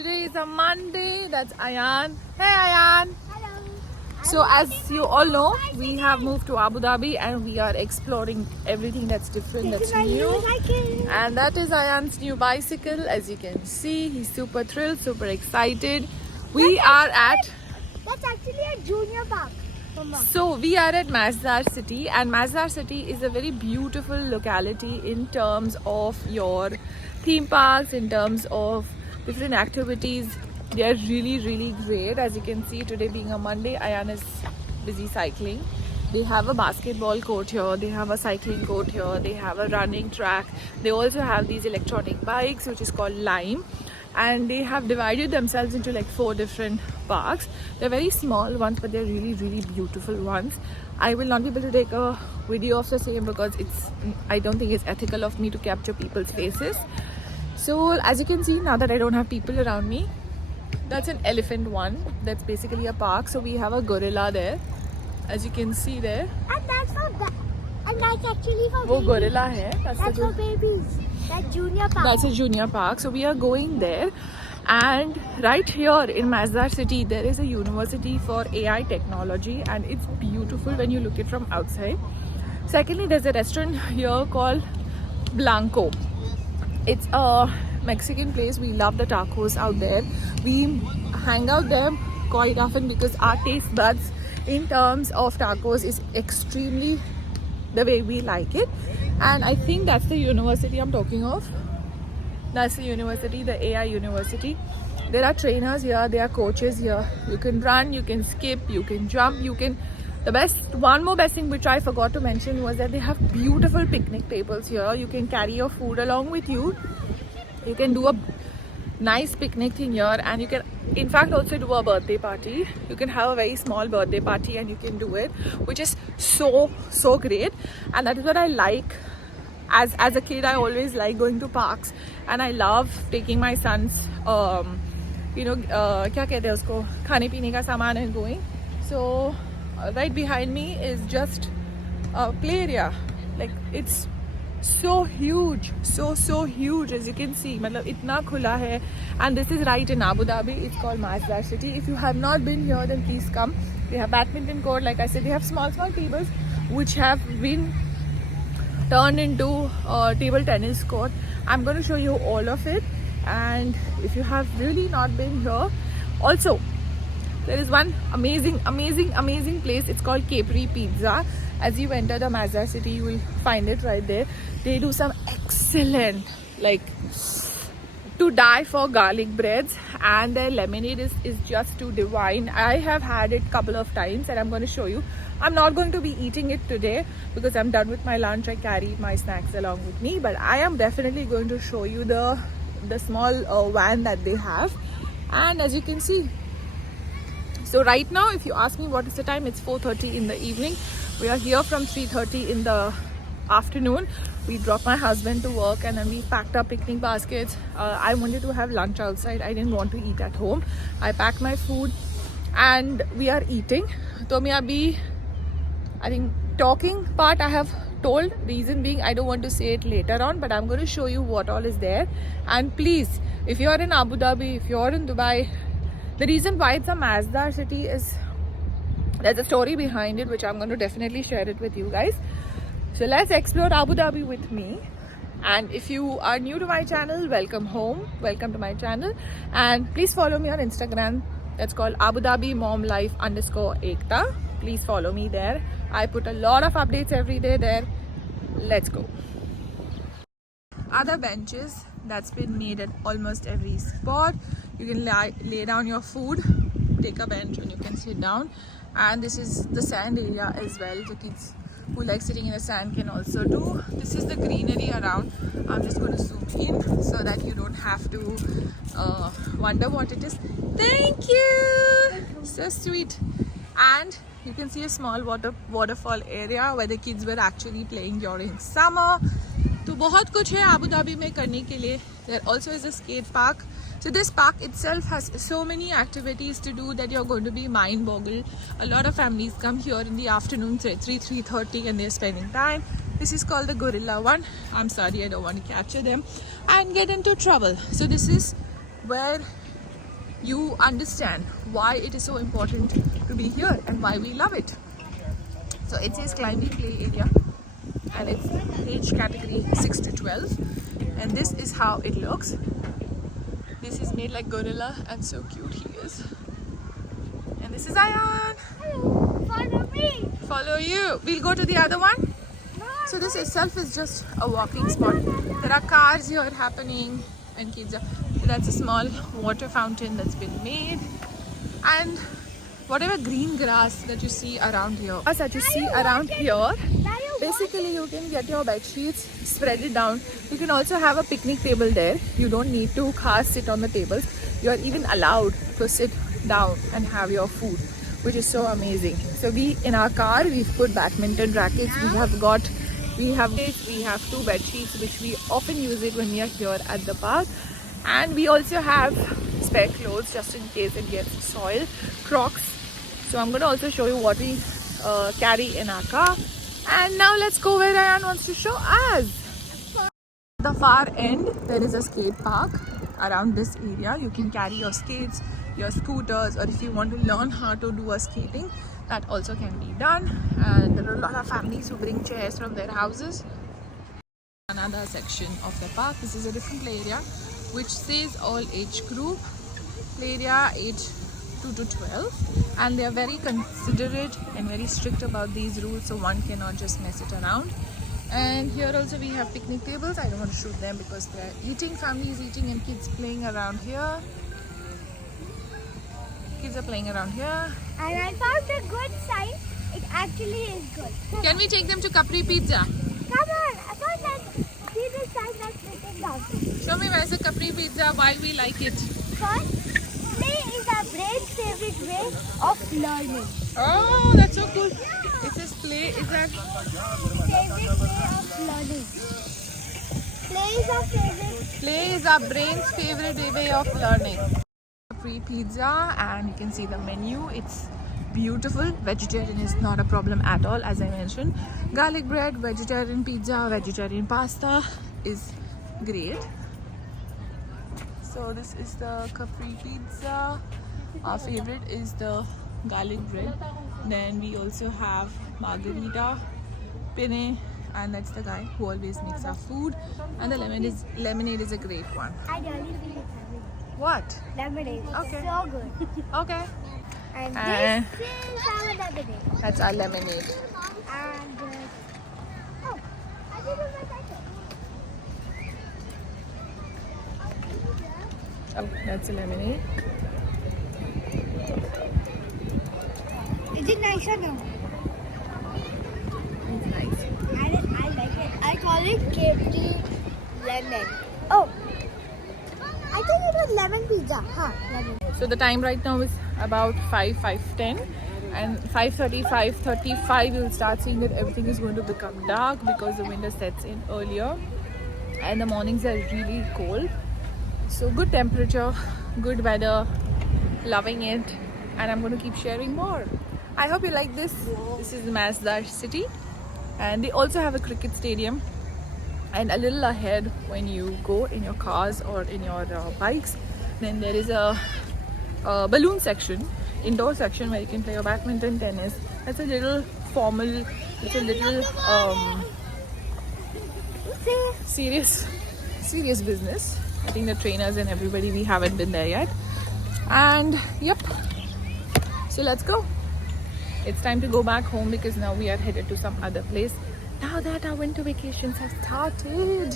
Today is a Monday. That's Ayan. Hey Ayan. Hello. So as you all know, we have moved to Abu Dhabi and we are exploring everything that's different, that's new. And that is Ayan's new bicycle. As you can see, he's super thrilled, super excited. We are at... That's actually a junior park. Mama. So we are at Masdar City, and Masdar City is a very beautiful locality in terms of your theme parks, in terms of different activities. They are really great. As you can see, today being a Monday, Ayan is busy cycling. They have a basketball court here, they have a cycling court here, they have a running track. They also have these electronic bikes which is called Lime, and they have divided themselves into like 4 different parks. They're very small ones, but they're really beautiful ones. I will not be able to take a video of the same because I don't think it's ethical of me to capture people's faces. So as you can see, now that I don't have people around me, that's an elephant one. That's basically a park. So we have a gorilla there, as you can see there. And that's for and that's actually for वो babies. gorilla है. That's for babies. That's junior park. That's a junior park. So we are going there. And right here in Masdar City, there is a university for AI technology, and it's beautiful when you look it from outside. Secondly, there's a restaurant here called Blanco. It's a Mexican place. We love the tacos out there. We hang out there quite often because our taste buds in terms of tacos is extremely the way we like it. And I think that's the university I'm talking of. That's the university, the AI university. There are trainers here, there are coaches here. You can run, you can skip, you can jump, you can... One more best thing which I forgot to mention was that they have beautiful picnic tables here. You can carry your food along with you. You can do a nice picnic thing here, and you can in fact also do a birthday party. You can have a very small birthday party and you can do it, which is so great. And that is what I like. As a kid, I always like going to parks, and I love taking my sons क्या कहते हैं उसको, खाने पीने का सामान and going. So right behind me is just a play area. Like it's so huge, so huge, as you can see. मतलब इतना खुला है. And this is right in Abu Dhabi. It's called Masdar City. If you have not been here, then please come. They have badminton court, like I said. They have small tables which have been turned into a table tennis court. I'm going to show you all of it. And if you have really not been here, also there is one amazing place. It's called Capri Pizza. As you enter the Masdar City, you will find it right there. They do some excellent, like, to die for garlic breads, and their lemonade is just too divine. I have had it a couple of times and I'm going to show you. I'm not going to be eating it today because I'm done with my lunch. I carried my snacks along with me, but I am definitely going to show you the small van that they have. And as you can see, so right now, if you ask me what is the time, it's 4:30 in the evening. We are here from 3:30 in the afternoon. We dropped my husband to work and then we packed our picnic baskets. I wanted to have lunch outside. I didn't want to eat at home. I packed my food and we are eating. So I think talking part I have told. Reason being, I don't want to say it later on, but I'm going to show you what all is there. And please, if you are in Abu Dhabi, if you are in Dubai, the reason why it's a Masdar City is there's a story behind it, which I'm going to definitely share it with you guys. So let's explore Abu Dhabi with me. And if you are new to my channel, welcome home, welcome to my channel. And please follow me on Instagram. That's called Abu Dhabi Mom Life _Ekta. Please follow me there. I put a lot of updates every day there. Let's go. Other benches that's been made at almost every spot. You can lay down your food, take a bench and you can sit down. And this is the sand area as well, so kids who like sitting in the sand can also do. This is the greenery around. I'm just going to zoom in so that you don't have to wonder what it is. Thank you! So sweet. And you can see a small waterfall area where the kids were actually playing during summer. तो बहुत कुछ है Abu Dhabi में करने के लिए. There also is a skate park. So this park itself has so many activities to do that you're going to be mind-boggled. A lot of families come here in the afternoon, 3:30, and they're spending time. This is called the gorilla one. I'm sorry, I don't want to capture them and get into trouble. So this is where you understand why it is so important to be here and why we love it. So it says climbing play area and it's age category 6 to 12, and this is how it looks. This is made like gorilla and so cute he is. And this is Ayan. Hello, follow me. Follow you. We'll go to the other one. So this itself is just a walking spot. There are cars here happening and kids are. That's a small water fountain that's been made. And whatever green grass that you see around here. Basically you can get your bed sheets, spread it down. You can also have a picnic table there. You don't need to sit on the tables. You are even allowed to sit down and have your food, which is so amazing. So in our car we've put badminton rackets. We have 2 bed sheets, which we often use it when we are here at the park. And we also have spare clothes just in case it gets soiled, Crocs. So I'm going to also show you what we carry in our car. And now let's go where Ayan wants to show us. At the far end, there is a skate park. Around this area, you can carry your skates, your scooters, or if you want to learn how to do a skating, that also can be done. And there are a lot of families who bring chairs from their houses. Another section of the park. This is a different play area, which says all age group. Play area age 2 to 12, and they are very considerate and very strict about these rules, so one cannot just mess it around. And here also we have picnic tables. I don't want to shoot them because they're eating, families eating, and kids playing around here. Kids are playing around here. And I found a good sign. It actually is good. Can we take them to Capri Pizza? Come on, I found that. See the sign that's written down. Show me where's the Capri Pizza, why we like it. First, play is our brain's favorite way of learning. Oh, that's so cool. It says play is our Favorite way of learning. Play is our brain's favorite way of learning. Free pizza, and you can see the menu. It's beautiful. Vegetarian is not a problem at all, as I mentioned. Garlic bread, vegetarian pizza, vegetarian pasta is great. So this is the Capri pizza. Our favorite is the garlic bread. Then we also have margarita, penne, and that's the guy who always makes our food. And the lemonade is a great one. I really feel it. What? Lemonade. Okay. So good. Okay. And And this is our lemonade. that's our lemonade. And oh, I didn't know that. Oh, that's a lemonade. Is it nice or no? It's nice. I like it. I call it KFC lemon. Oh, I thought it was lemon pizza. Huh, lemon. So the time right now is about 5:10, and 5:30, 5:35 you'll start seeing that everything is going to become dark because the winter sets in earlier and the mornings are really cold. So good temperature, good weather, loving it, and I'm going to keep sharing more. I hope you like this. This is the Masdar city, and they also have a cricket stadium. And a little ahead, when you go in your cars or in your bikes, then there is a balloon section, indoor section, where you can play your badminton, tennis. That's a little formal, it's a little serious business. I think the trainers and everybody, we haven't been there yet. And yep, so let's go. It's time to go back home because now we are headed to some other place now that our winter vacations have started.